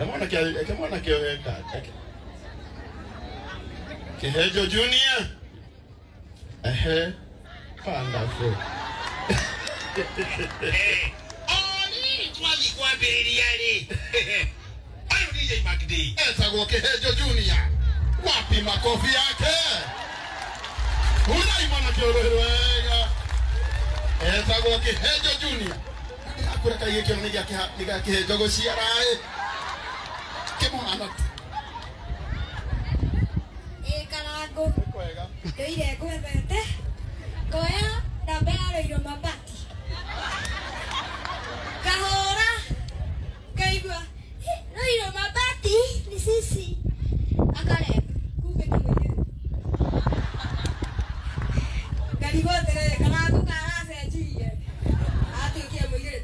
Emona ke Kihejo Junior. Wonderful. Kwa biriani. Ayo DJ Magdi. Etago Kihejo Junior. Wapi makofi yake? Unaimana kiorowega. Etago Kihejo Junior. Akura kaiye niga Kihejo go ciarae. Kemona. Kanago. Koire kwete. Koya na bero yo mabati. Kahora. Kaigwa. No yo mabati ni sisi. Akale. Kuke kiwe. Kalibote kanago karase jiye. Atu kia mwire.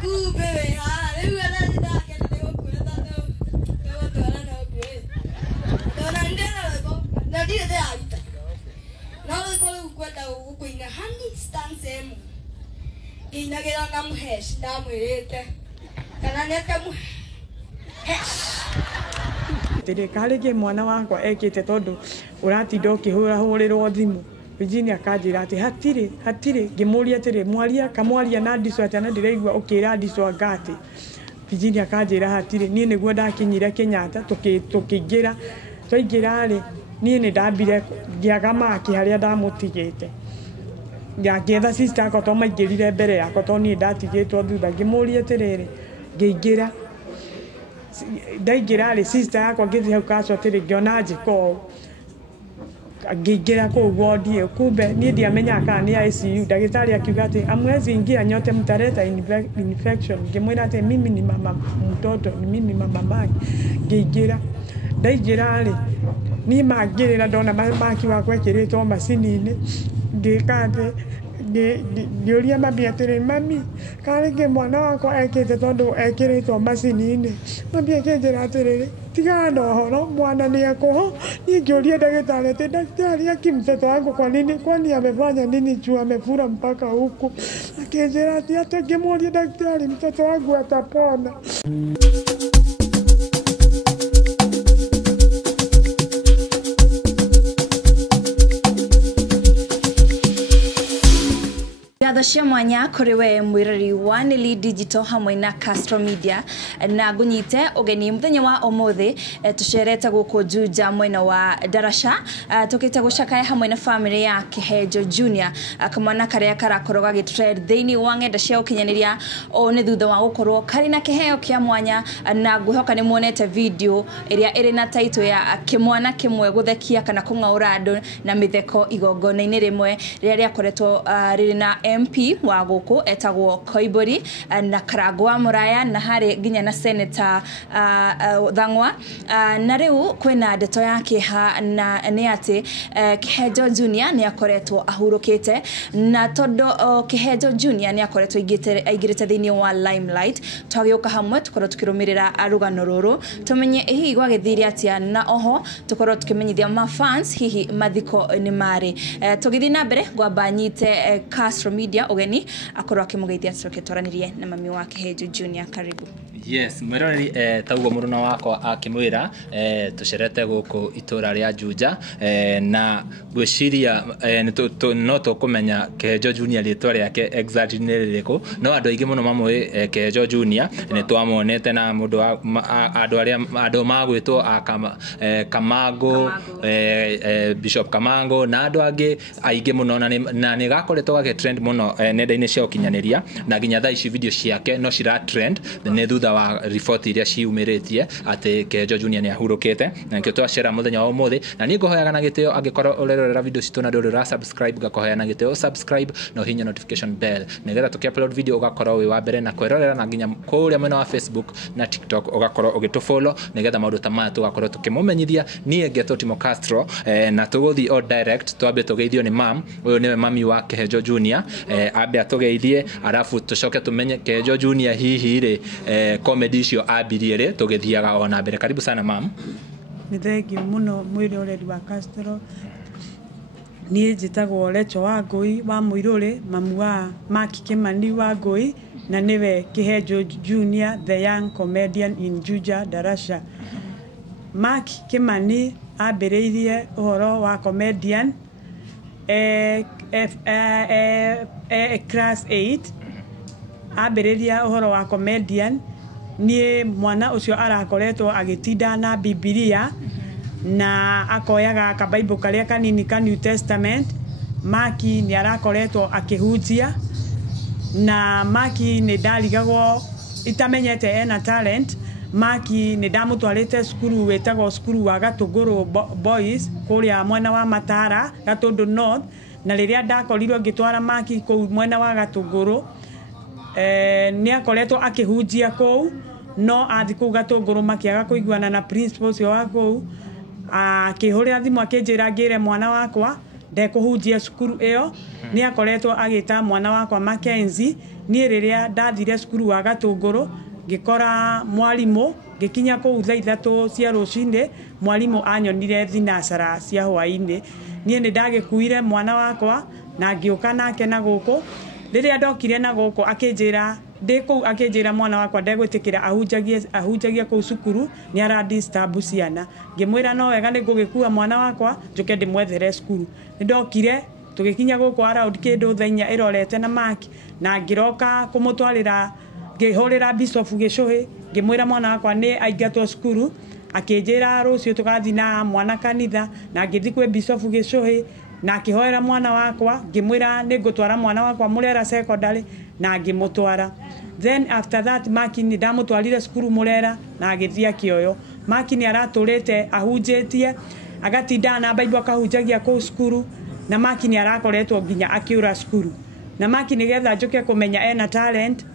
Kupe ha lewa na da ke leo kweta to. Leo to na no kwe. Dona ndela ko. Nadi de aita. Nalo ko kweta ko ina handi stance mu. Ina ke na muhesh da mwirete. Kana neta mu. Tere karege mwana wakwa ekete tondu uratinda ukihura thimu. Virginia kanjira ati hatire ngimuria tere mwaria kamwaria na ndico atana ndiraigua ukira ndico ngati. Virginia kanjira hatire nie niguo ndakinyire Kenyatta tukiingira twaingira ri nie ni ndambire ngiaga maki haria ndamutigite. Ngietha sister akwa to maingirire mbere yakwa to nie ndatigitwo thutha ngimuria tere ngiingira ndaingira ri sister yakwa ngithi hau kaco tere ngiona njiko ngiingira ku wodi kumbe nie ndiamenya kana ni ICU ndagitari akiuga ati amwezi ingia nyote mtareta infection ngimwira ati mimi ni mama mtoto ni mimi mama maki ngiingira ndaingira ri ni magirira ndona maki wakwa ekiritwo macini-ini ngikande ngioria mami atiri mami karege mwana wakwa ekite tondu ekiritwo macini-ini mami akinjira atiri tiga na horo mwana ni akuho ni ngioria ndagitari ati daktari akimtoto wangu kwani amefanya nini juu amefura mpaka huku akinjira ati atangemuria daktari mtoto wangu atapona. Cia mwanya kuri we mwirari wa Nili Digital hamwe na Castro Media na gunyite ugeni muthenya wa omuthi tucerete guku Juja mwena wa Darasha tukite gucakaya hamwe na family ya Kihejo Junior kamwana karia karakoroga gitrade thiini wa ngenda cia ukinyaniria o ni thutha wa gukorwo kari na kiheo kia mwanya na nguhoka ni muonete video iria iri na title ya kimwana kimwe guthekia kana kungaura andu na mitheko igongona-ini rimwe riria koretwo riri na MP wa guku etagwo Koibori na Karagwa Muraya na hari ginya na Senator Thangwa na riu kwina ndeto yake ha na ni ati Kihejo Junior ni akoretwo ahurukite na todo Kihejo Junior ni akoretwo igirite thiini wa Limelight twagiuka hamwe tukorwo tukirumirira arugano ruru tumenye hihi gwa githiri atia na oho tukorwo tukimenyithia ma fans hihi mathiko ni mari tugithi na mbere gwamba nyite Castro Media ugeni akorwo akimugeithia tuketoranirie na mami wa Kihejo Junior karibu. Yes, mwirori taugo muruna wako akimwira tucerete guku itura ria Juja na gwiciria no tukumenya Kihejo Junior ritwa riake exactly ni ririko no andu aingi muno mamwe Kihejo Junior ni twamonete na mundu andu magwitwo Kamango Bishop Kamango na andu angi aingi muno na ni gakoretwo gake trend muno nenda-ini cia ukinyaniria na ginya thaa ici video ciake no cira trend ni thutha wa report iria ciumiritie ati Kihejo Junior ni ahurukite na nikio twacera muthenya wa umuthi na ni ngohoyaga na gitio angikorwo urerorera video citu na ndurira subscribe gakohoya na gitio subscribe no hinya notification bell nigetha tukiupload video ugakorwo wi wa mbere na kwirorera na ginya kuria mwena wa Facebook na TikTok ugakorwo ugitufollow nigetha maundu ta maya tugakorwo tukimumenyithia nie Geto Timo Castro na tuguthi o direct twambe tugeithio ni mam uyu niwe mami wa Kihejo Junior ambe atugeithie arafu tucoke tumenye Kihejo Junior hihi ri comedy cio ambirie ri tugithiaga ona mbere. Karibu sana mam. Ni thengio muno mwiroreri wa Castro. Ni njitagwo Lecho wa Ngui wa Muiruri mamu wa Maki Kimani wa Ngui na niwe Kihejo Junior, the young comedian in Juja Darasha. Mark Kimani ambĩrĩirie ũhoro wa comedian class 8 ambĩrĩria ũhoro wa comedian niĩ mwana ũcio arakoretwo agĩtinda na Biblia na akoyaga kabaibũ karĩa kanini ka New Testament. Maki nĩ arakoretwo akĩhunjia na Maki nĩ ndarigagwo itamenyete ena talent. Maki nĩ ndamũtwarĩte cukuru wĩtagwo cukuru wa Gatũngũrũ Boys kũrĩa mwena wa Matara Gatũndũ North, na rĩrĩa ndakorirwo ngĩtwara Maki kũu mwena wa Gatũngũrũ nĩ akoretwo akĩhunjia kũu, no athi kũu Gatũngũrũ makĩaga kũiguana na principal ũcio wa kũu, akĩhũrĩra thimũ akĩnjĩra ngĩre mwana wakwa ndekũhunjia cukuru ĩyo. Nĩ akoretwo agĩta mwana wakwa Mackenzie. Niĩ rĩrĩa ndathire cukuru wa Gatũngũrũ ngĩkora mwarimũ, ngĩkinya kũu thaa 3 cia rũcinĩ, mwarimũ anyonire thinacara cia hwaĩ-inĩ. Niĩ nĩ ndagĩkuire mwana wakwa na ngĩũka nake na gũkũ. Rĩrĩa ndokire na gũkũ akĩnjĩra ndĩ kũu, akĩnjĩra mwana wakwa ndegwĩtĩkĩra ahunjagie kũu cukuru, nĩ aradisturb ciana. Ngĩmwĩra no wega nĩ ngũgĩkua mwana wakwa njoke ndĩmwethere cukuru. Nĩ ndokire tũgĩkinya gũkũ around kĩndũ thaa 4 ĩrorete na Maki, na ngĩroka kũmũtwarĩra, ngĩhũrĩra Bishop Gĩcũhĩ ngĩmwĩra mwana wakwa nĩ aingatwo cukuru. Akĩnjĩra rũciũ tũgathiĩ na mwana kanitha, na ngĩthiĩ kwĩ Bishop Gĩcũhĩ na akĩhoera mwana wakwa. Ngĩmwĩra nĩ ngũtwara mwana wakwa Mũrera secondary na ngĩmũtwara. Then after that Maki nĩ ndamũtwarire cukuru Mũrera na agĩthiĩ akĩoyo. Maki nĩ aratũrĩte ahunjĩtie, agatinda na Bible akahunjagia kũu cukuru, na Maki nĩ arakoretwo nginya akĩũra cukuru. Na Maki nĩgetha njoke kũmenya ena talent,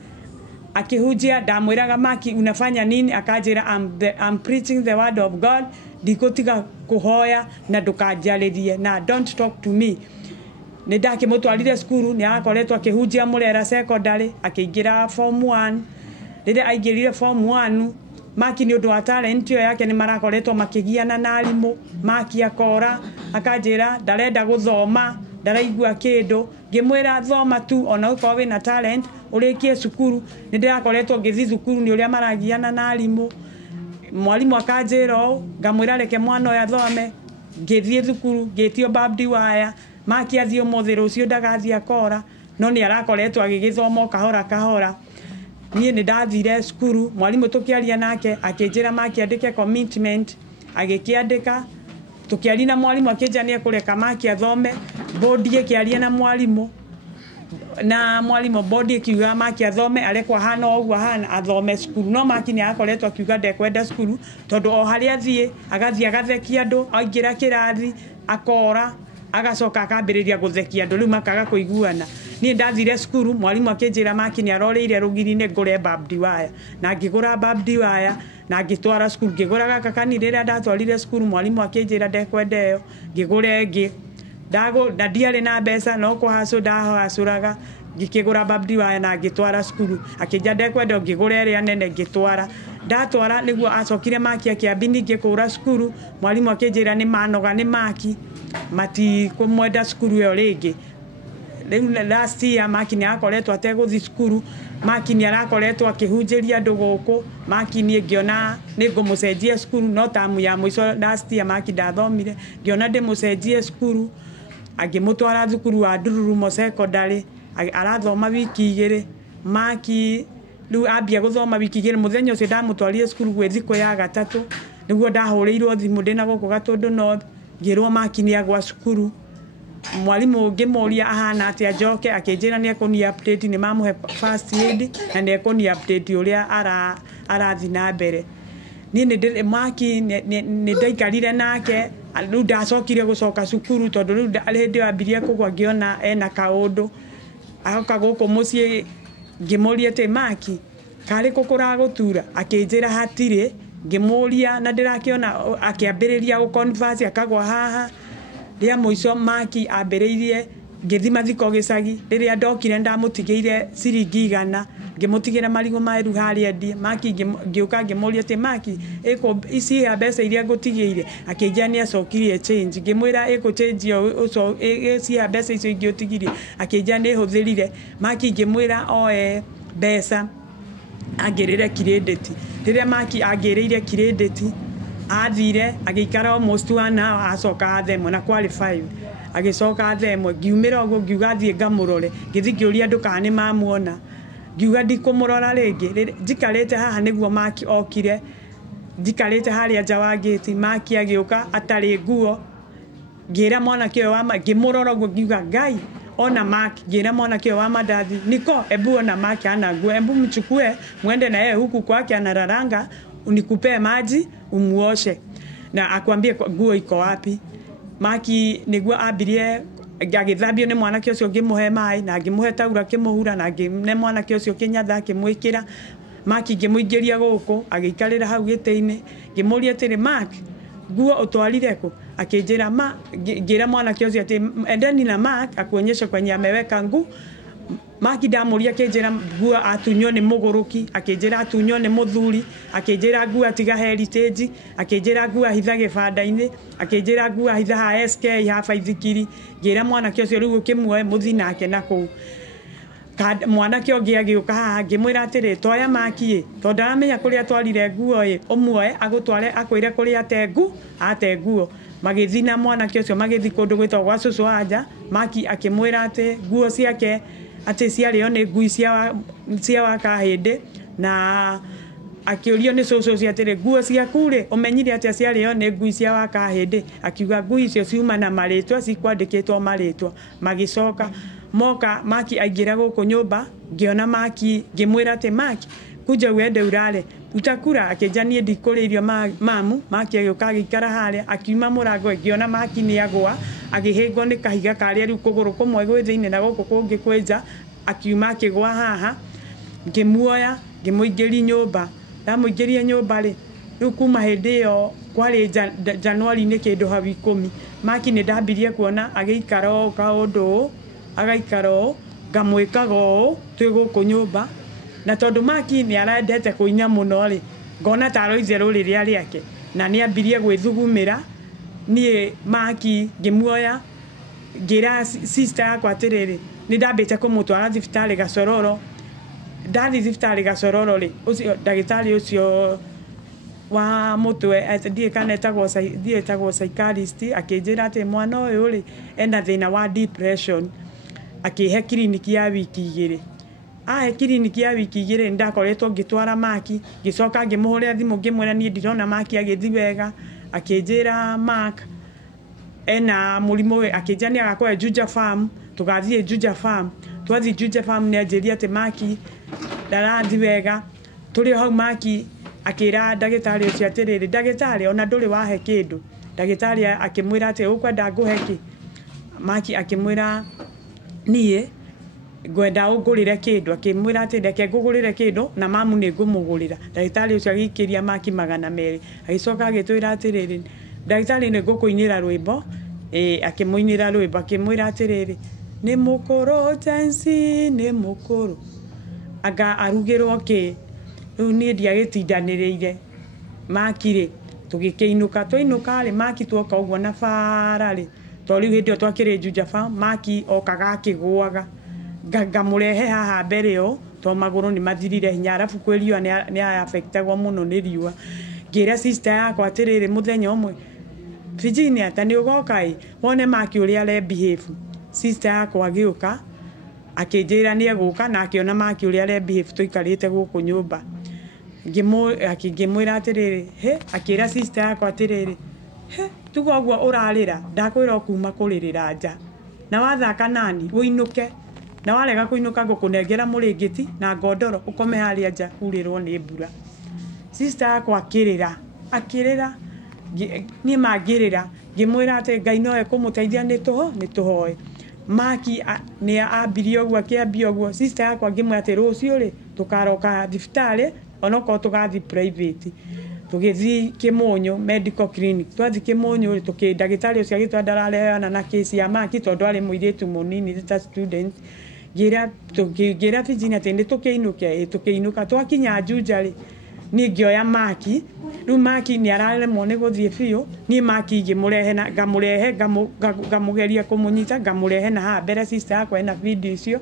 akihujia ndamwiraga Maki unafanya nini? Akanjira I'm preaching the word of God, ndikutiga kuhoya na ndukanjaririe na don't talk to me. Nĩ ndakĩmũtwarire cukuru, nĩ arakoretwo akĩhunjia Mũrera secondary, akĩingĩra form 1. Rĩrĩa aingĩrire form 1, Maki nĩ ũndũ wa talent ĩyo yake nĩ marakoretwo makĩgiana na arimũ. Maki akora akanjĩra ndarenda gũthoma, ndaraigua kĩndũ. Ngĩmwĩra thoma tu, ona ũkorwo wĩna talent ũrĩkie cukuru. Nĩ ndĩrakoretwo ngĩthiĩ cukuru nĩ ũrĩa maragiana na arimũ. Mwarimũ akanjĩra ũũ, ngamwĩra reke mwana ũyũ athome. Ngĩthiĩ cukuru, ngĩtio Babdi Waya. Maki athiĩ ũmũthĩ rũciũ ndagathiĩ akora, no nĩ arakoretwo agĩgĩthoma kahora kahora. Niĩ nĩ ndathire cukuru, mwarimũ tũkĩaria nake akĩnjĩra Maki andĩke commitment, agĩkĩandĩka. Tukiaria na mwalimu akĩnja nĩ ekũreka Maki athome. Bodi ĩkĩaria na mwalimu, na mwalimu bodi ĩkiuga Maki athome, arekwa hana ũguo hana athome cukuru. No Maki nĩ akoretwo akiuga ndekwenda cukuru, tondũ o harĩa athiĩ agathiĩ agathekia andũ, aingĩra kĩrathi akora, agacoka akambĩrĩria gũthekia andũ, rĩu makaga kũiguana. Niĩ ndathire cukuru, mwalimu akĩnjĩra Maki nĩ aroreire rũgiri-inĩ ngũre Babdi Waya, na ngĩgũra Babdi Waya na ngĩtwara cukuru. Ngĩgũra gaka kanini, rĩrĩa ndatwarire cukuru mwalimu akĩnjĩra ndekwenda ĩyo, ngĩgũra ĩngĩ. Na ndiarĩ na mbeca, no kũhacũ ndahacũraga, ngĩkĩgũra Babdi Waya na ngĩtwara cukuru. Akĩnja ndekwenda ngĩgũra ĩrĩa nene ngĩtwara. Ndatwara nĩguo acokire Maki akĩambi ningĩ kũra cukuru. Mwalimu akĩnjĩra nĩ manoga nĩ Maki, matikũmwenda cukuru ĩyo rĩngĩ. Rĩu last year Maki nĩ akoretwo ategũthiĩ cukuru. Maki nĩ arakoretwo akĩhunjĩria andũ gũkũ. Maki niĩ ngĩona nĩ ngũmũcenjia cukuru, no tamu ya mũico last year Maki ndathomire, ngĩona ndĩmũcenjie cukuru. Agĩmũtwara thukuru wa Ndururumo secondary, arathoma wiki 2. Maki rĩu ambia gũthoma wiki 2. Mũthenya ũcio ndamũtwarire cukuru gwĩ thikũ ya gatatũ, nĩguo ndahũrĩirwo thimũ ndĩna gũkũ Gatũndũ North, ngĩrwo Maki nĩ agwa cukuru. Mwalimu ngĩmũria ahana atĩa njoke, akĩnjĩra nĩ ekũni update, nĩ mamũhe first aid na nĩ ekũni update ũrĩa arathi na mbere. Niĩ Maki nĩ ndaikarire nake, rĩu ndacokire gũcoka cukuru, tondũ rĩu hĩndĩ wambirie kũgwa ngĩona ena kaũndũ. Agoka gũkũ mũciĩ ngĩmũria atĩ Maki karĩ kũragũtura, akĩnjĩra hatirĩ. Ngĩmũria na ndĩrakĩona akĩambĩrĩria gũconverse akagwa haha. Rĩa mũico Maki ambĩrĩirie ngĩthi mathiko gĩcagi. Rĩrĩa ndokire ndamũtigĩire ciringi 100, ngĩmũtigĩra marigũ maĩru harĩa ndie. Maki ngĩũka ngĩmũria atĩ Maki ici mbeca iria ngũtigĩire, akĩnjia nĩ acokirie change. Ngĩmwĩra change ĩyo cia mbeca icio ingĩ ũtigirie, akĩnjia nĩ hũthĩrire. Maki ngĩmwĩra oe mbeca angĩrĩre credit rĩrĩa Maki angĩrĩire credit athire agĩikara almost 1 hour acoka themo na qualify agĩcoka themo ngiumĩra ũguo ngiuga thiĩ ngamũrore ngĩthi ngĩũria andũ kana nĩ mamuona ngiuga ndikũmũrora rĩngĩ njikarĩte haha nĩguo Maki okire njikarĩte harĩa nja wa gate Maki agĩũka atarĩ nguo ngĩra mwanake ũyũ wa ngĩmũrora ũguo ngiuga Ngai ona Maki ngĩra mwanake ũyũ wa mandathi niko ebu ona Maki ana nguo ebu mchukue mwende na yeye huku kwake analalanga unikupe maji umuoshe na akwambie nguo iko wapi Maki niguo ambirie agĩthambio nĩ mwanake ũcio ngĩmũhe maĩ na ngĩmũhe taura kĩmũhura na ngĩne mwanake ũcio kĩnyatha kĩmwĩkĩra Maki ngĩmũingĩria gũkũ agĩikarĩra hau gĩtĩ-inĩ ngĩmũria atĩrĩ Maki nguo ũtwarire kũ akĩnjĩra ngĩra mwanake ũcio atĩ endeni na Maki akuonyesha kwenye ameweka nguo Maki ndamuria akĩnjĩra nguo atunywo nĩ mũgũrũki akĩnjĩra atunywo nĩ mũthuri akĩnjĩra nguo atiga heritage akĩnjĩra nguo ahitha gĩbanda-inĩ akĩnjĩra nguo ahitha ha SK ha baithikiri ngĩra mwanake ũcio rĩu ũkĩmuoe mũthi nake na kũu mwanake ũngĩ agĩũka haha ngĩmwĩra atĩrĩ toya Maki tondũ ndaramenya kũrĩa atwarire nguo ũmuoe agũtware akwĩre kũrĩa ate nguo magĩthi na mwanake ũcio magĩthi kũndũ gwĩtagwo gwa cũcũ wanja Maki akĩmwĩra atĩ nguo ciake atĩ ciarĩo nĩ ngui cia wakahĩndĩ na akĩũrio nĩ cũcũ ũcio atĩrĩ nguo ciaku rĩ ũmenyire atĩa ciarĩo nĩ ngui cia wakahĩndĩ akiuga ngui icio ciuma na marĩtwa cikwandĩkĩtwo marĩtwa magĩcoka moka Maki aingĩra gũkũ nyũmba ngĩona Maki ngĩmwĩra atĩ Maki kuja uende urare utakura akĩnjanie ndikũrĩirio mamu Maki agĩũka agĩikara harĩa akiuma mũrango ngĩona Maki nĩ agwa agĩhĩngwo nĩ kahiga karĩa rĩu kũgũrũ kũmwe gwĩ thĩinĩ na gũkũ kũngĩ kwĩnja akiuma akĩgwa haha ngĩmuoya ngĩmũingĩria nyũmba ndamũingĩria nyũmba rĩ rĩu kuma hĩndĩ ĩyo kwarĩ Januari-inĩ kĩndũ hau 10 Maki nĩ ndambirie kuona agĩikara o kaũndũ agaikara o ngamwĩkaga o twĩ gũkũ nyũmba na tondũ Maki nĩ arendete kũina mũno rĩ ngona ta aroize rũrĩrĩa rĩake na nĩ ambirie gwĩthugumĩra niĩ Maki ngĩmuoya ngĩra sister yakwa atĩrĩrĩ nĩ ndambĩte kũmũtwara thibitarĩ Gacororo ndathi thibitarĩ Gacororo rĩ ũcio ndagĩtarĩ ũcio wa mũtwe ndiĩ kana etagwo psychiatrist akĩnjĩra atĩ mwana ũyũ rĩ ena thĩna wa depression akĩhe kiriniki ya wiki 2 ahe kiriniki ya wiki 2 ndakoretwo ngĩtwara Maki ngĩcoka ngĩmũhũrĩra thimũ ngĩmwĩra niĩ ndirona Maki agĩthi wega akĩnjĩra Mark ena mũrimũ akĩnjĩra nĩ agakũhe Juja Farm tũgathiĩ Juja Farm twathi Juja Farm nĩ anjĩria atĩ Maki ndarathi wega tũrĩ hau Maki akĩra ndagĩtarĩ ũcio atĩrĩrĩ ndagĩtarĩ ona ndũrĩ wahe kĩndũ ndagĩtarĩ akĩmwĩra atĩ ũkwenda ngũhe kĩ Maki akĩmwĩra niĩ ngwenda ũngũrĩre kĩndũ akĩmwĩra atĩ reke ngũgũrĩre kĩndũ na mamu nĩ ngũmũgũrĩra ndagĩtarĩ ũcio agĩikĩria Maki 200 agĩcoka agĩtwĩra atĩrĩrĩ ndagĩtarĩ nĩ ngũkũinĩra rwĩmbo akĩmũinĩra rwĩmbo akĩmwĩra atĩrĩrĩ nĩ mũkũrũ tensi nĩ mũkũrũ anga arugĩrwo kĩ rĩu niĩ ndiagĩtindanĩrĩire Maki rĩ tũgĩkĩinũka twainũka rĩ Maki tuoka ũguo na bara rĩ tondũ rĩu hĩndĩ ĩyo twakĩrĩ Juja Farm Maki okaga akĩgũaga ngamũrehe haha mbere o tondũ magũrũ nĩ mathirire hinya arabu kwĩ riũa nĩ affectagwo mũno nĩ riũa ngĩra sister yakwa atĩrĩrĩ mũthenya ũmwe Virginia ta nĩ ũgoka wone Maki ũrĩa arebehave sister yakwa agĩũka akĩnjĩra nĩ egũka na akĩona Maki ũrĩa arebehave tũikarĩte gũkũ nyũmba ngĩmwĩra atĩrĩrĩ akĩra sister yakwa atĩrĩrĩ tuga ũguo ũrarĩra ndakwĩra kuma kũrĩrĩra nja na wathaka nani wĩinũke na warega kũinũka ngũkũnengera mũrĩngĩti na ngondoro ũkome harĩa nja urĩrwo nĩ mbura sister yakwa akĩrĩra niĩ mangĩrĩra ngĩmwĩra atĩ Ngai nowe kũmũteithia nĩ tũhoe Maki nĩ ambirie ũguo akĩambia ũguo sister yakwa ngĩmwĩra atĩ rũciũ rĩ tũkaroka thibitarĩ onokorwo tũgathi private tũgĩthi Kĩmũnyũ medical clinic twathi Kĩmũnyũ rĩ ndagĩtarĩ ũcio agĩtwa ndarareana na kesi ya Maki tondũ arĩ mũirĩtu mũnini ta student ngĩra Virginia atĩ nĩ tũkĩinũka twakinya Juja rĩ niĩ ngĩoya Maki rĩu Maki nĩ araremwo nĩ gũthiĩ biũ niĩ Maki ngĩmũrehe na ngamũgeria kũmũnyita ngamũrehe na haha mbere sister yakwa ena video icio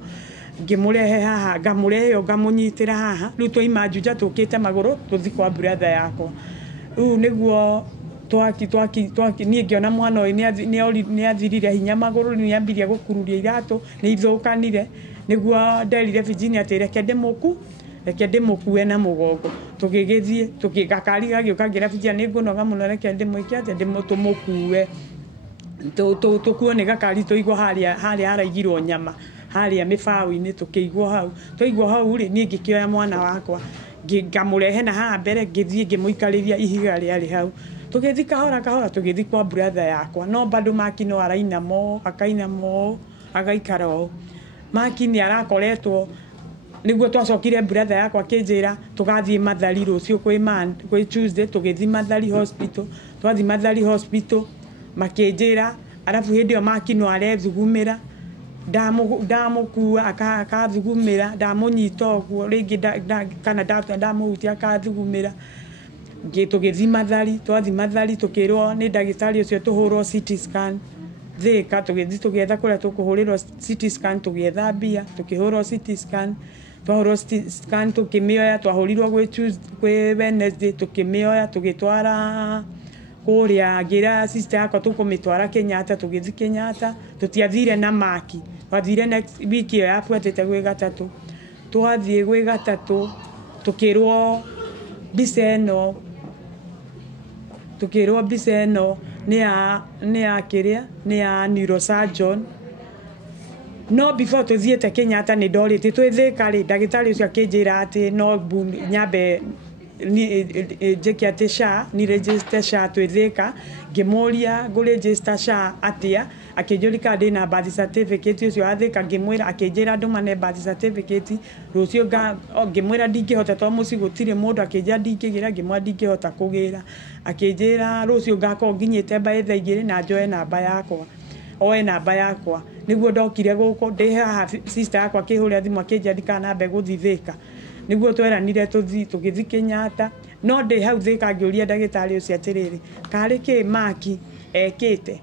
ngimurehe haha ngamurehe ngamunyitira haha riu twaima Juja tukite maguru tuthi kwa brother yakwa riu niguo twaki nie ngiona mwana uyu ni athirire hinya maguru ni ambiria gukururia iratu ni ithukanire niguo nderire Virginia ati reke ndimukue na mugongo tugigithie tukigakari gagioka ngira Virginia ni ngunoga muno reke ndimwike ati ndimutumukue tukuo ni gakari tuigwo haria haraigirwo nyama haria mibaũ-ini tukiigwo hau twaigwo hau ri nie ngikioya mwana wakwa ngamurehe na haha mbere ngithie ngimuikariria ihiga riari hau tugithi kahora tugithi kwa brother yakwa no bado Maki no arainamo akainamo agaikara o Maki ni arakoretwo niguo twacokire brother yakwa kinjira tugathie Mathari rucio kwi Tuesday tugithi Mathari hospital twathi Mathari hospital makinjira arafu hindi o Maki no arethugumira ndamukua akathugumira ndamunyita uguo ringi kana ndamuhutia akathugumira tugithi Mathari twathi Mathari tukirwo ni ndagitari ucio tuhurwo CT scan thika tugithi tugetha kuria tukuhurirwo CT scan tugetha mbia tukihurwo CT scan twahurwo CT scan tukimioya twahurirwo gwi Wednesday tukimioya tugitwara kuria ngira sister yakwa tukumitwara Kenyatta tugithi Kenyatta tutiathire na Maki twathire next week iyo yafuatite gwi gatatu twathie gwi gatatu tukirwo biseno ni ya kiria ni ya neurosurgeon no before tuthiete Kenyatta ni ndorite twithika ri ndagitari ucio akinjira ati no nyambe ni jeki ati SHA ni register SHA twithika ngimuria ngu register SHA atia akinjurika ndi na birth certificate ucio athika ngimwira akinjira ndumane birth certificate rucio ngimwira ndingihota to muci gutire mundu akinjira ndingigira ngimwa ndingihota kugira akinjira rucio ngako nginyite baitha igire na njoe namba yakwa oe namba yakwa niguo ndokire guku ndi haha sister yakwa kihuria thimu akinjira ndikana mbe guthithika niguo tweranire tugithi Kenyatta no ndi hau thika ngiuria ndagitari ucio atiriri kari ki Maki ekite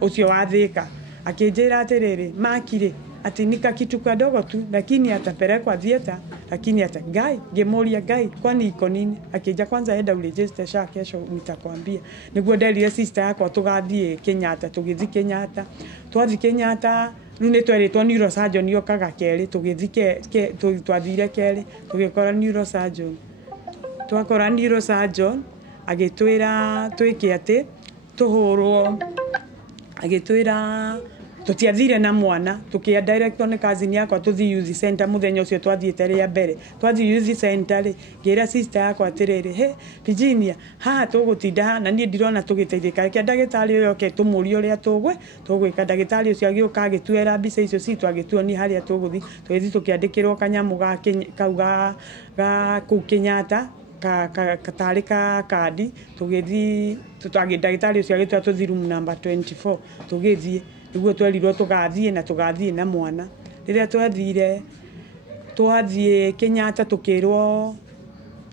ucio wa thika akinjira atiriri Maki ri ati nika kitu kadogo tu lakini atapelekwa theater lakini ata gai ngimuria gai kwani iko nini akija kwanza enda uregister SHA kesho nitakwambia niguo nderire sister yakwa tugathie Kenyatta tugithi Kenyatta twathi Kenyatta rune tweritwo neurosurgeon yokaga keri tugithi twathire keri tugikora neurosurgeon twakora neurosurgeon agitwira twike ati tuhurwo agitwira tutiathire na mwana tukia director ni cousin yakwa tuthi youth center muthenya ucio twathiete ria mbere twathi youth center ri ngira sister yakwa atiriri he Virginia ha tugutinda na nie ndirona tugiteithika kia ndagitari uyo ke tumurio ria tugwika ndagitari ucio agioka agitwera mbica icio citu agituoni haria tuguthi twithi tukiandikirwo kanyamu kauga ku Kenyatta katari ka kadi tugithi ndagitari ucio agitwa tuthi room number 24 tugithie niguo twerirwo tugathie na mwana riria twathie Kenyatta tukirwo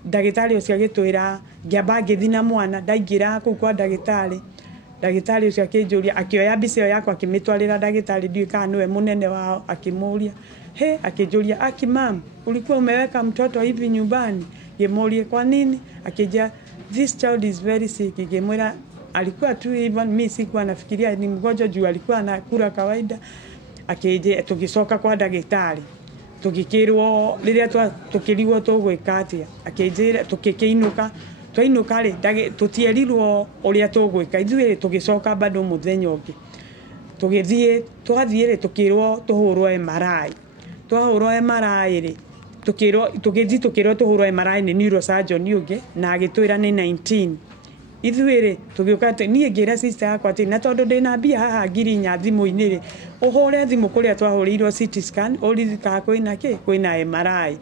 ndagitari ucio agitwira ngiamba ngithi na mwana ndaingira kuu kwa ndagitari ucio akinjuria akioya mbica iyo yakwa akimitwarira ndagitari ndiu kana niwe munene wao akimuria he akinjuria akimam ulikuwa umeweka mtoto hivi nyumbani ngimuria kwa nini akija this child is very sick ngemwira alikuwa tu even mimi sikuwa nafikiria ni mgonjwa juu alikuwa anakula kawaida akije tukisoka kwa ndagitari tukikirwo riria tukirigwo tugwika atia akijira tukikiinuka twainuka ri tutierirwo uria tugwika ithuĩ tugicoka bado muthenya ungi twathie ri tukirwo tuhurwo MRI twahurwo MRI ri tukirwo tuhurwo MRI ni neurosurgeon ungi na agitwira ni 19 ithuĩ ri tugioka ati nie ngira sister yakwa ati na tondu ndina mbia haha ngirinya thimu-ini ri uhure thimu kuria twahurirwo CT scan uririka kwina MRI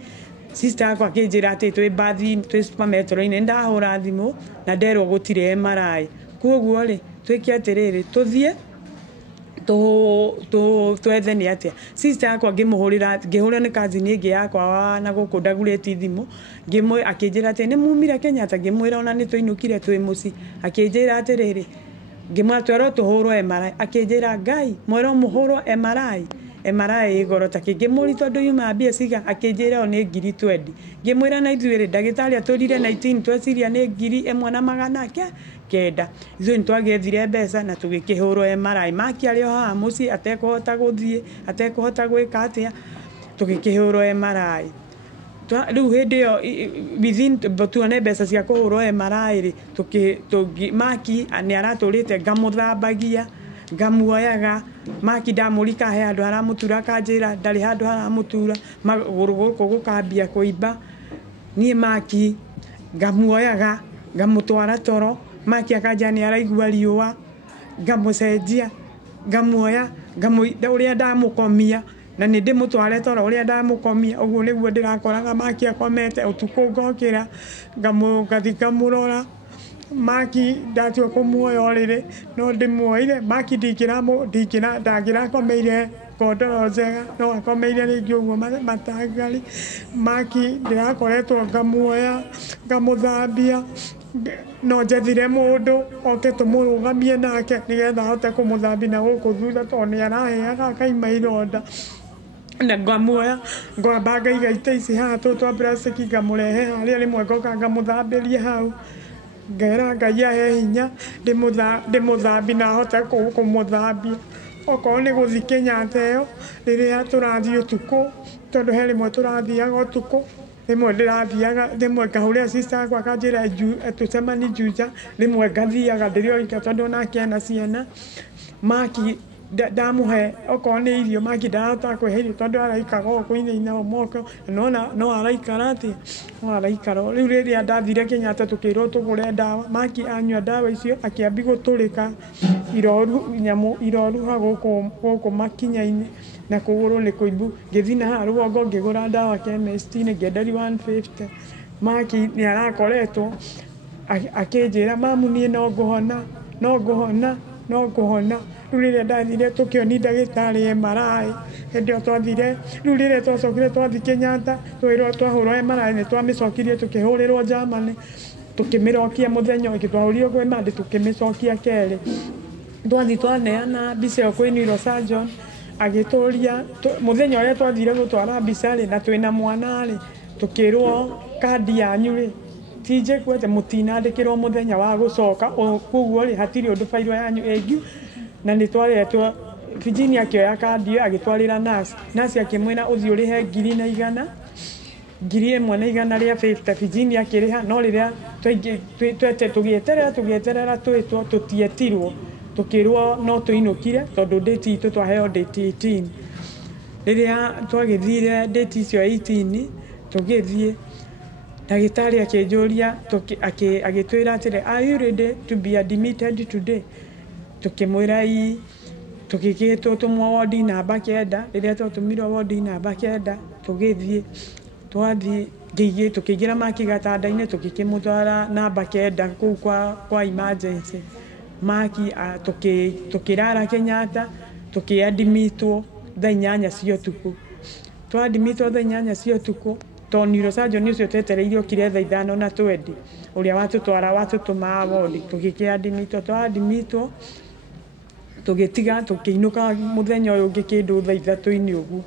sister yakwa akinjira ati twi supermetro-ini ndahura thimu na nderwo gutire MRI koguo ri twiki atiriri tuthie twethe ni atia sister yakwa ngihurira ni cousin ingi yakwa na guku ndagureti thimu akinjira ati ni mumire Kenyatta ngimwira ona ni twinukire twi muci akinjira atiriri ngimwatwara tuhurwo MRI akinjira ngai mwero muhurwo MRI MRI igoro ta kĩngĩmũri tondũ yuma mbia ciga akĩnjĩra o nĩ 20,000 ngĩmwĩra na ithuĩ ndagĩtarĩ atũrire 19 tweciria nĩ 1,900 ithuĩ nĩtwagĩethire mbeca na tũgĩkĩhũrwo MRI Maki arĩ o haha mũciĩ atekũhota gũthiĩ atekũhota gwĩka atĩa tũgĩkĩhũrwo MRI rĩu hĩndĩ ĩyo tuone mbeca cia kũhũrwo MRI rĩ Maki nĩ aratũrĩte ngamũthambagia ngamuoyaga Maki ndamũrika he handũ haramũtura kanjĩra ndarĩ handũ haramũtura magũrũ gũkũ gũkambia kũimba niĩ Maki ngamuoyaga ngamũtwara toro Maki akanja nĩ araigua riũa ngamũcenjia ngamuoya ũrĩa ndamũkomia na nĩ ndĩmũtware toro ũrĩa ndamũkomia ũguo nĩguo ndĩrakoraga Maki akomete ũtukũ ngokĩra ngathi ngamũrora Maki ndatua kũmuoya ũrĩrĩ no ndĩmuoire Maki ndangĩrakomeire kodoro njega no akomeire rĩngĩ ũguo matangari Maki ndĩrakoretwo ngamuoya ngamũthambia no njethire mũndũ oke tũmũrũgamie nake nĩgetha ahote kũmũthambia na gũkũ thutha tondũ nĩ araheaga akaima ironda na ngamuoya ngwamba ngaiga ite ici haha twa plastic ngamũrehe harĩa rĩmwe ngoka ngamũthambĩria hau ngera Ngai ahe hinya ndĩmũthambi na ahote kũmũthambia okorwo nĩ gũthi Kenyatta ĩyo rĩrĩa tũrathiĩ ũtukũ tondũ he rĩmwe tũrathiaga ũtukũ rĩmwe ndĩrathiaga rĩmwe ngahũrĩra sister yakwa akanjĩra tũcemani Juja rĩmwe ngathiaga ndĩrĩ o ika tondũ nake ena ciana Maki ndamũhe okorwo nĩ irio Maki ndarahota kwĩhe irio tondũ araikaga o kũinaina o moko no araikara atĩ no araikara rĩu rĩrĩa ndathire Kenyatta tũkĩrwo tũgũre ndawa Maki anyua ndawa icio akĩambi gũtũrĩka iroru ha gũkũ makinya-inĩ na kũgũrũ nĩ kũimbu ngĩthi na haha rũgongo ngĩgũra ndawa chemist-inĩ ngĩenderio 150 Maki nĩ arakoretwo akĩnjĩra mamu niĩ no ngũhona rĩu rĩrĩa ndathire tũkĩoni ndagĩtarĩ MRI hĩndĩ ĩyo twathire rĩu rĩrĩa twacokire twathi Kenyatta twahũrwo MRI nĩ twamĩcokirie tũkĩhũrĩrwo Germany tũkĩmĩrokia mũthenya ũngĩ twahũrirwo kwĩ Mandi tũkĩmĩcokia kerĩ twathi twaneana mbica ĩyo kwĩ neurosurgeon agĩtũria mũthenya ũrĩa twathire gũtwara mbica rĩ na twĩna mwana rĩ tũkĩrwo kandi yanyu rĩ tije kwete mũtinandĩkĩrwo mũthenya wa gũcoka koguo rĩ hatirĩ ũndũ bairũ yanyu ĩngĩ na nĩ twaretwo Virginia akĩoya kandi ĩyo agĩtwarĩra nurse akĩmwĩra ũthiĩ ũrĩhe 1,100 1,100 rĩa 50 Virginia akĩrĩha no rĩrĩa tũgĩeterera twĩtwo tũtietirwo tũkĩrwo no tũinũkire tondũ date itũ twaheo date 18 rĩrĩa twagĩthire date icio 18 tũgĩthiĩ ndagĩtarĩ akĩnjũria agĩtwĩra atĩrĩ are you ready to be admitted today tukimwira tukigitwo tumwa wodi namba 9 rĩrĩa twatũmirwo wodi namba 9 tũgĩthiĩ twathi ngĩigĩ tukĩgira Maki gatanda-inĩ tũkĩmũtwara namba 9 kũu kwa emergency Maki tukĩrara Kenyatta tukĩadimitwo thaa 8 cia ũtukũ twadimitwo thaa 8 cia ũtukũ to neurosurgeon ũcio twetereirio kire thaa 5:20 ũrĩa watũtũma wodi tũgĩkĩadimitwo twadimitwo tũgĩtiga tũkĩinũka mũthenya ũyũ ũngĩ kĩndũ thaa 3 ũguo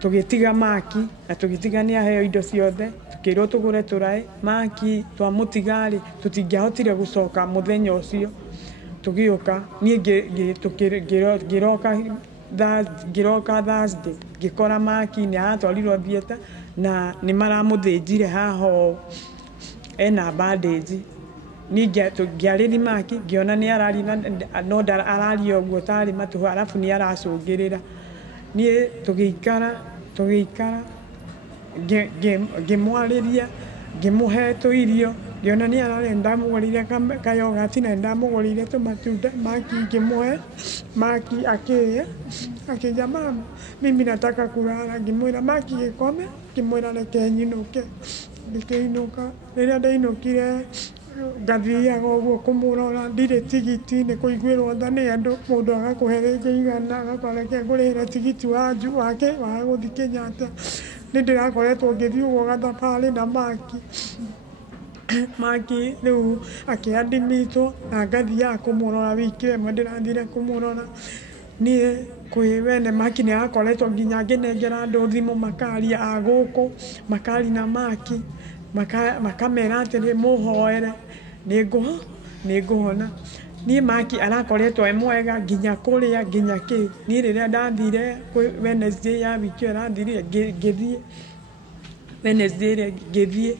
tũgĩtiga Maki na tũgĩtiga nĩ aheo indo ciothe tukĩrwo tũgũre tũraĩ Maki twamũtigarĩ tũtingĩahotire gũcoka mũthenya ũcio tũgĩũka niĩ ngĩroka Thursday ngĩkora Maki nĩ aratwarirwo theater na nĩ maramũthĩnjire haha ena bandage ningĩ ngĩarĩri Maki ngĩona nĩ araria no araria ũguo tarĩ matũ arabu nĩ aracũngĩrĩra niĩ tũgĩikara ngĩmwarĩria ngĩmũhe tũirio ngĩona nĩ ararĩa ndamũgũrĩire kayogati na ndamũgũrĩire tũmatunda Maki ngĩmũhe Maki akĩrĩa akĩnja mama mimi nataka kulala ngĩmwĩra Maki gĩkome ngĩmwĩra reke nyinũke ngĩkĩinũka rĩrĩa ndainũkire ngathiaga ũguo kũmũrora ndirĩ tigiti nĩ kũiguĩrwo tha nĩ andũ mũndũ agakũhe rĩngĩ 100 agakoreke ngũrĩhĩre tigiti wake wa gũthi Kenyatta nĩ ndĩrakoretwo ngĩthiĩ ũguo gathabarĩ na Maki rĩu akĩadimitwo na ngathiaga kũmũrora wiki ĩmwe ndĩrathire kũmũrora niĩ kwĩ wene Maki nĩ akoretwo nginya ngĩnengera andũ thimũ makaria a gũkũ makari na Maki makamera atĩrĩ mũhoere nĩ ngũhona. Niĩ Maki arakoretwo e mwega nginya kũrĩa nginya kĩ. Niĩ rĩrĩa ndathire kwĩ Wednesday ya wiki ĩyo ĩrathirire ngĩthiĩ Wednesday ĩrĩa ngĩthiĩ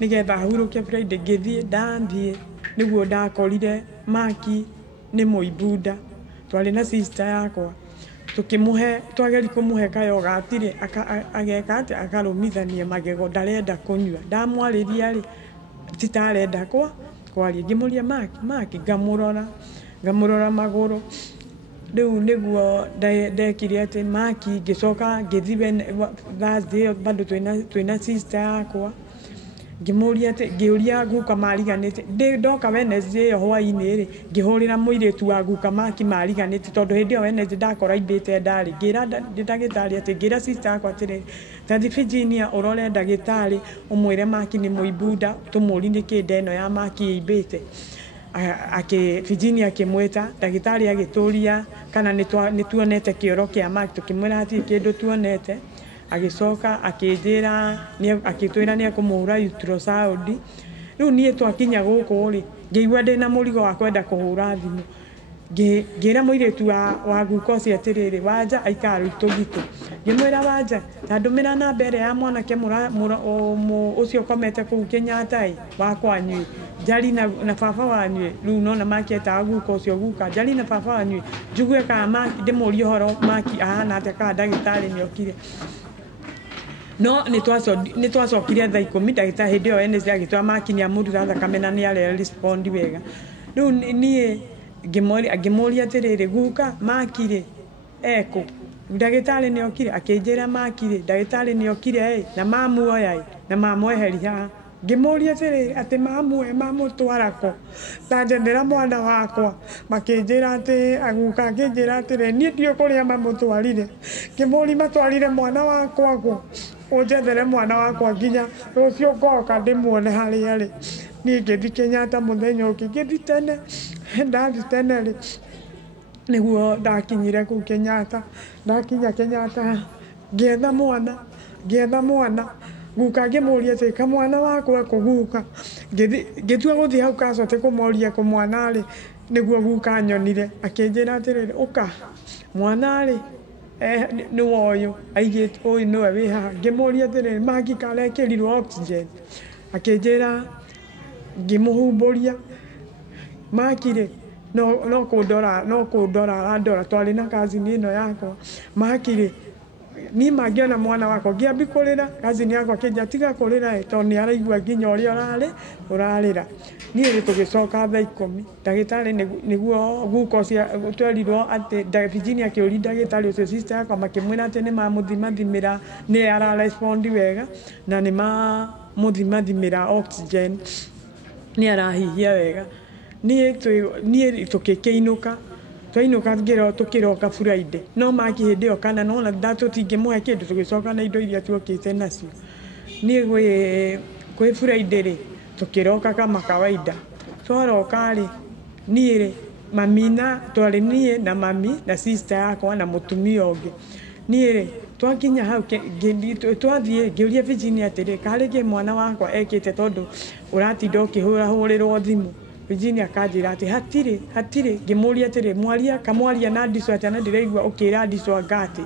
nĩgetha hurũke Friday ngĩthiĩ ndathiĩ nĩguo ndakorire Maki nĩ mũimbu nda. Twarĩ na sister yakwa twageri kũmũhe kayogati rĩ ageka atĩ akarũmithania magego ndarenda kũnyua. Ndamwarĩria rĩ titarenda kwaria ngĩmũria Maki ngamũrora magũrũ. Rĩu nĩguo ndekire atĩ Maki ngĩcoka ngĩthiĩ Thursday bado twĩna sister yakwa ngĩũria guka mariganĩte. Ndoka Wednesday ĩyo hwainĩ rĩ ngĩhũrĩra mũirĩtu wa guka Maki mariganĩte tondũ hĩndĩ ĩyo Wednesday ndakora imbĩte ndarĩ. Ngĩra ndagĩtarĩ atĩ ngĩra sister yakwa atĩrĩ tathi Virginia ũrore ndagĩtarĩ ũmwĩre Maki nĩ mũimbu nda tũmũri nĩkĩ nda ĩno ya Maki ĩimbĩte. Virginia akĩmwĩta ndagĩtarĩ agĩtũria kana nĩ tuonete kĩoro kĩa Maki. Tũkĩmwĩra hatirĩ kĩndũ tuonete. Agĩcoka akĩnjĩra akĩtwĩra nĩ ekũmũhũra ultrasound. Rĩu niĩ twakinya gũkũ rĩ ngĩigua ndĩna mũrigo wa kwenda kũhũra thimũ. Ngĩra mũirĩtu wa guka ũcio atĩrĩrĩ Wanja aikara itũgitũ. Ngĩmwĩra Wanja ta ndũmĩra namba ĩrĩa ya mwanake ũcio ũkomete kũu Kenyatta wa kwanyu Njari na baba wanyu. Rĩu nona Maki etaga guka ũcio guka Njari na baba wanyu njugue kana Maki ndĩmũrie ũhoro Maki ahana atĩa kana ndagĩtarĩ nĩokire. No nĩ twacokire thaa 10 ndagĩtarĩ hĩndĩ ĩyo Wednesday agĩtwara Maki nĩ amũrira thakame na nĩ arĩa respond wega. Rĩu niĩ ngĩmũria atĩrĩrĩ guka Maki rĩ ekũ ndagĩtarĩ nĩokire. Akĩnjĩra Maki rĩ ndagĩtarĩ nĩokire na mamuoya na mamweheria haha. Ngĩmũria atĩrĩrĩ atĩ mamũtwara kũ ta njethera mwana wakwa. Makĩnjĩra atĩ aguka akĩnjĩra atĩrĩ niĩ ndiũ kũrĩa mamũtwarire. Ngĩmũria matwarire mwana wakwa kũ ũnjethere mwana wakwa nginya rũciũ ngoka ndĩmuone harĩa rĩ. Niĩ ngĩthiĩ Kenyatta mũthenya ũngĩ ngĩthiĩ tene. Ndathiĩ tene rĩ nĩguo ndakinyire kũu Kenyatta. Ndakinya Kenyatta ngĩetha mwana guka ngĩmũria atĩ kamwana wakwa kũguka. Ngĩtua gũthiĩ hau kacote kũmoria kũmwana rĩ nĩguo guka nyonire. Akĩnjĩra atĩrĩrĩ ũka mwana rĩ nĩwe ũyũ aigĩte ũyũ nĩwe wĩ haha. Ngĩmũria atĩrĩrĩ Maki karekĩrirwo oxygen. Akĩnjĩra ngĩmũhumbũria Maki rĩ no kũndora arandora. Twarĩ na cousin ĩno yakwa Maki rĩ niĩ mangĩona mwana wakwa ngĩambi kũrĩra. Cousin yakwa akĩnjĩra tiga kũrĩra tondũ nĩ araigua nginya ũrĩa ũrarĩra. Niĩ rĩ tũgĩcoka thaa 10 ndagĩtarĩ nĩguo guka ũcio twerirwo atĩ Virginia akĩũria ndagĩtarĩ ũcio sister yakwa makĩmwĩra atĩ nĩ mamũthimathimĩra nĩ ara respond wega na nĩ mamũthimathimĩra oxygen nĩ arahihia wega. Niĩ tũkĩkĩinũka twainũka tũkĩroka Friday. No Maki hĩndĩ ĩyo kana nona tũtingĩmũhe kĩndũ tũgĩcoka na indo iria tuokĩte nacio. Niĩ gwĩ Friday rĩ tũkĩroka kama kawaida. Twaroka rĩ niĩ rĩ mami twarĩ niĩ na mami na sister yakwa na mũtumia ũngĩ. Niĩ rĩ twakinya hau twathiĩ ngĩũria Virginia atĩrĩ karĩkĩ mwana wakwa ekĩte tondũ ũratinda ũkĩhũrĩrwo thimũ. Virginia akanjĩra atĩ hatirĩ. Ngĩmũria atĩrĩ kamwaria na Ndicũ atĩ na ndĩraigua ũkĩra Ndicũ anga atĩ.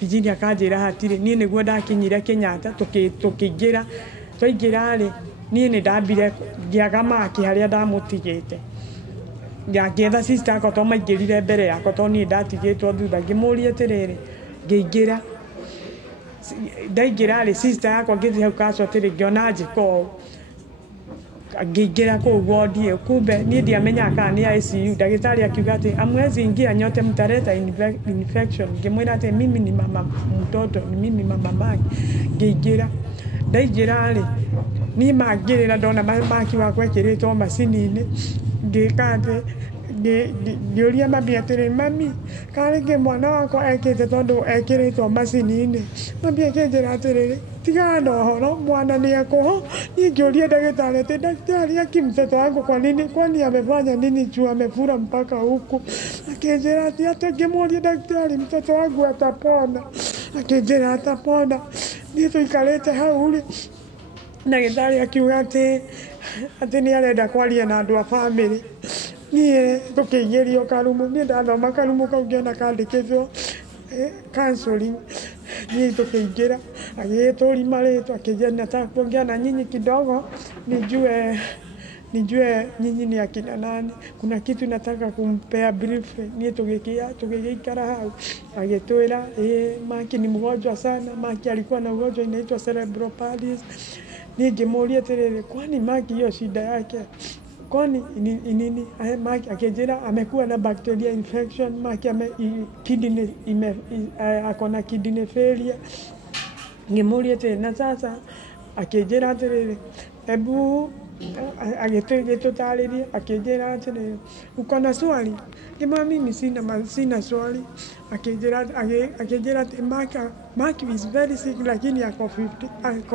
Virginia akanjĩra hatirĩ. Niĩ nĩguo ndakinyire Kenyatta tũkĩingĩra. Twaingĩra rĩ niĩ nĩ ndambire ngĩaga Maki harĩa ndamũtigĩte. Ngĩetha sister yakwa tondũ maingĩrire mbere yakwa tondũ niĩ ndatigĩtwo thutha. Ngĩmũria atĩrĩrĩ ndaingĩra rĩ sister yakwa ngĩthiĩ hau kaco atĩrĩ ngĩona njĩka ũũ. Ngĩingĩra kũu ward ĩyo kumbe niĩ ndiamenyaga kana nĩ ICU. Ndagĩtarĩ akiuga atĩ amwezi ingia nyote mtaleta infection. Ngĩmwĩra atĩ mimi ni mama mtoto ni mimi mama Maki. Ngĩingĩra ndaingĩra rĩ niĩ mangĩrĩra ndona Maki wakwa ekĩrĩtwo macini-inĩ ngĩka atĩ ngĩũria mami atĩrĩ, mami kana rĩngĩ mwana wakwa ekĩte tondũ ekĩrĩtwo macini-inĩ. Mami akĩnjĩra atĩrĩrĩ, tigana na ũhoro, mwana nĩ ekũho. Niĩ ngĩũria ndagĩtarĩ atĩ, daktari aki mtoto wangu kwani amefanya nini juu amefura mpaka huku? Akĩnjĩra atĩ hata ngĩmũria daktari, mtoto wangu atapona. Akĩnjĩra atapona. Niĩ tũikarĩte hau rĩ, ndagĩtarĩ akiuga atĩ nĩ arenda kwaria na andũ a bamĩrĩ. Niĩ tũkĩingĩrio Karumu, niĩ ndathoma Karumu, kau ngĩona kandĩkĩtwo counseling. Niĩ tũkĩingĩra, agĩtũrima rĩtwa, akĩnjĩra nataka kuongea na nyinyi kidogo nijue nyinyi ni akina nani, kuna kitu nataka kumpea brief. Niĩ tũgĩikara hau, agĩtwĩra Maki ni mgonjwa sana. Maki alikuwa na ugonjwa inaitwa cerebral palsy. Niĩ ngĩmũria atĩrĩrĩ, kwani Maki hiyo shida yake kwani nini? Maki akijira amekuwa na bacteria infection. Maki kidney akona kidney failure. Ngĩmũria tena sasa, akijira atĩrĩrĩ, hebu agĩtũtarĩria, akijira atĩrĩrĩ, uko na swali? Ngĩmwambia mimi sina swali. Akijira ati Maki is very sick, lakini ako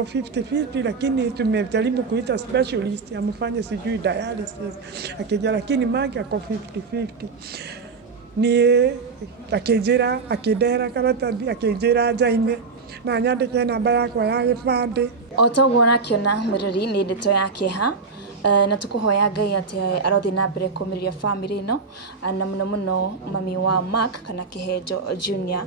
50-50, lakini tumejaribu kuita specialist amfanye sijui dialysis. Akijira lakini Maki ako 50-50. Niĩ akijira akidera karatathi, akijira njaine na nyandĩke namba yakwa ya gĩbandĩ. O ta ũguo nakĩona mũrori nĩ ndeto ya kĩeha, na tukuhoya Ngai atĩ arothi na mbere kũmĩrĩria family ĩno, na mũno mami wa Mark kana Kĩhenjo Junior.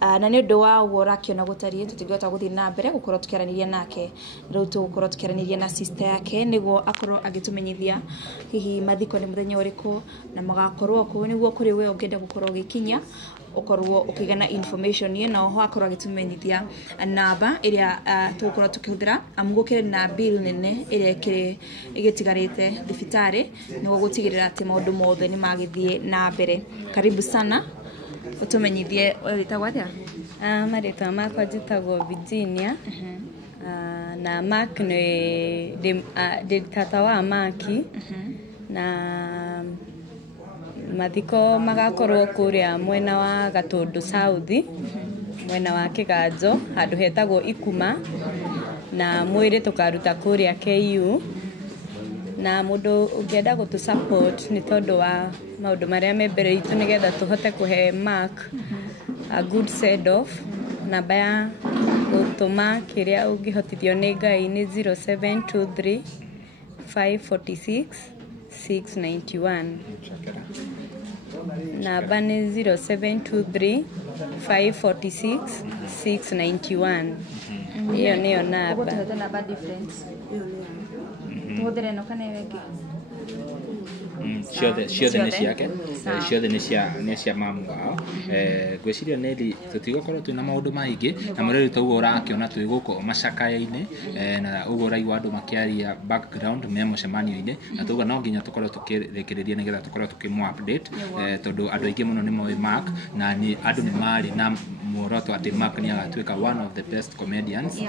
Na nĩ ũndũ wa ũguo ũrakĩona gũtariĩ, tũtingĩhota gũthiĩ na mbere gũkorwo tũkĩaranĩria nake. Rĩu tũgũkorwo tũkĩaranĩria na sister yake nĩguo akorwo agĩtũmenyithia hihi mathiko nĩ mũthenya ũrĩkũ na magakorwo kuo, nĩguo kũrĩ we ũngĩenda gũkorwo ũgĩkinya ukorwo ukigana information ye na oho akorwo agitumenyithia namba iria tukorwo tukihudira amugukire na bill nene iria igitigarite thibitari nigo gutigirira ati maundu mothe ni magithie na mbere. Karibu sana, utumenyithie wita gwathia. Marita makwa njitagwo Virginia. Na Mark ni tata wa Maki. Na mathiko magakorwo kuria mwena wa Gatundu South, mwena wa Kiganjo, handu hetagwo Ikuma, na mwiri tukaruta kuria KU. Na mundu ungienda gutu support ni tondu wa maundu maria me mbere itu nigetha tuhote kuhe Mark a good send off. Namba ya gutuma kiria ungihotithio ni Ngai ni 0723 546 691. Namba ni 0723 546 691. Hiyo niyo namba. Ugote namba difference. Tuhodere no kana wengi. Ciothe nĩ ciake, ciothe nĩ cia mamu wao. Gwĩciria nĩ tũtigũkorwo twĩna maũndũ maingĩ, na mũreri tauguo ũrakĩona twĩ gũkũ macakaya-inĩ, na ũguo ũraigua andũ makĩaria background me mũcemanio-inĩ, na tauguo no nginya tũkorwo tũkĩrĩkĩrĩria nĩgetha tũkorwo tũkĩmũ update, tondũ andũ aingĩ mũno nĩ moĩ Mark, na andũ nĩ marĩ na muoroto atĩ Mark nĩ agatuĩka one of the best comedians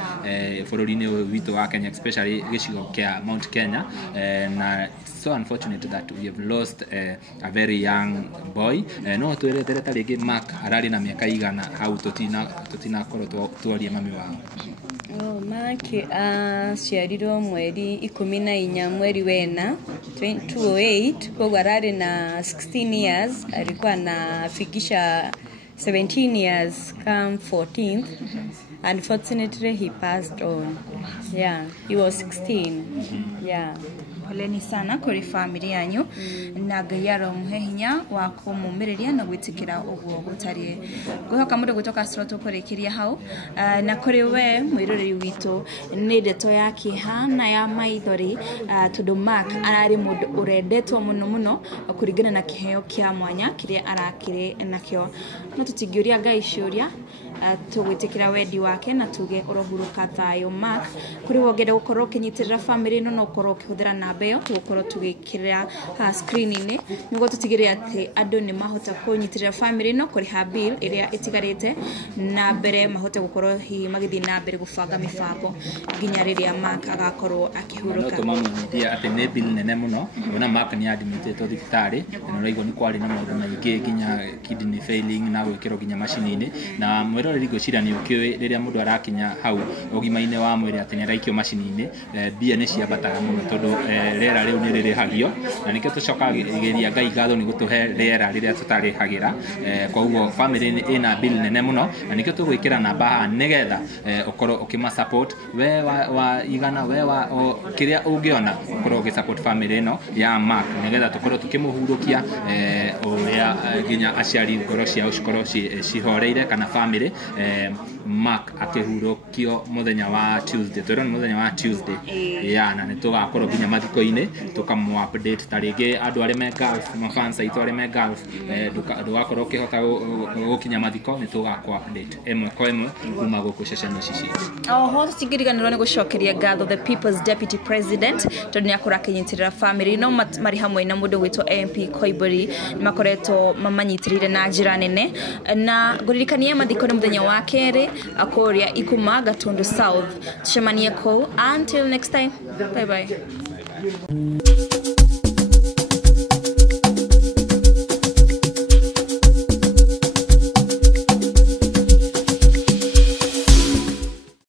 bũrũri-inĩ ũyũ witũ wa Kenya, especially gĩcigo kĩa Mount Kenya. Na so unfortunate that we have lost a very young boy. No twĩrĩte ta rĩngĩ Mark ararĩ na mĩaka igana hau tũtinakorwo twaria mami wao. Mark ciarirwo mweri 14 mweri wena 2008, kwa ararĩ na 16 years, alikuwa anafikisha 17 years come 14th. Unfortunately he passed on. Yeah, he was 16. Yeah. Poleni sana kuri family yanyu, na Ngai aromuhe hinya wa kumuumĩrĩria na gwitikira uguo gutari guhoka mundu gutoka stroto kurikiria hau. Na kuri we mwiroreri witu ni ndeto ya kĩeha na ya maithori, tondu Mark arari mundu urendetwo muno kuringana na kĩheo kĩa mwanya kiria arakire nakio. No tutingĩũria Ngai ciũria tugwitikira wendi wake na tuge orohuruka thayo Mark kuri wogere gukorwo kinyitirira family no korwo kihuthira namba yo tugukorwo tugikirira screen ini nigo tutigire ati andu ni mahota kunyitirira family no kuri ha bill iria itigarite na mbere mahote gukorwo hi magithi na mbere gubanga mibango ginya riria Mark agakorwo akihuruka no tumamwithia ati ne bill nene muno ona Mark ni admitted thibitari no raigo ni kwari na maundu maingi ginya kidney failing na gwikiro ginya macini-ini na mwiroreri gwicira ni ukiwe riria mundu arakinya hau ugimaine wa mwiri ati ni araikio macini-ini bia ni ciabataga muno tondu rera riu ni ririhagio na nikio tucokagiria Ngai ngatho ni gutuhe rera riria tutarihagira kwa ugo family ina bill nene muno na nikio tugwikira namba ha nigetha ukorwo ukima support we wa igana we wa kiria ungiona ukorwo ugi support family no ya Mark nigetha tukorwo tukimuhurukia uria ginya aciari ngoro cia ukorwo cihoreire kana family Mark akihurukio muthenya wa Tuesday twero ni muthenya wa Tuesday ya na nitugakorwo ginya mathiko-ini tukamu update tarigi andu ari me Gulf mafans aitu ari me Gulf ndugakorwo ukihota gukinya mathiko nitugakwa update emwe kwa emwe kuma guku ceceni cici oho tutigiriganirwo ni gucokeria ngatho the people's deputy president tondu ni akora kinyitirira family no mari hamwe na mundu witwa MP Koibori makoretwo mamanyitirire na njira nene na guririkania mathiko ni muthenya wa keri akoria ikuma Gatundu South tucemanie ko until next time bye bye